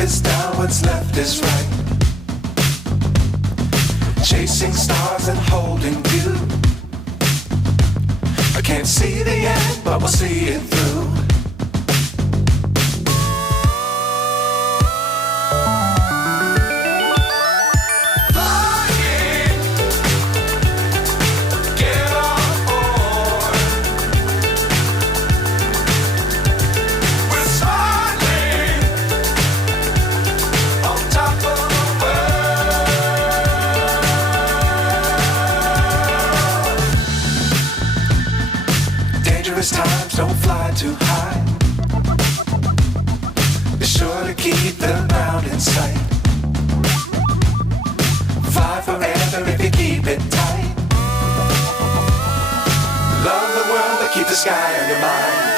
is down, what's left is right. Chasing stars and holding you. I can't see the end, but we'll see it through. Times don't fly too high. Be sure to keep the ground in sight. Fly forever if you keep it tight. Love the world but keep the sky on your mind.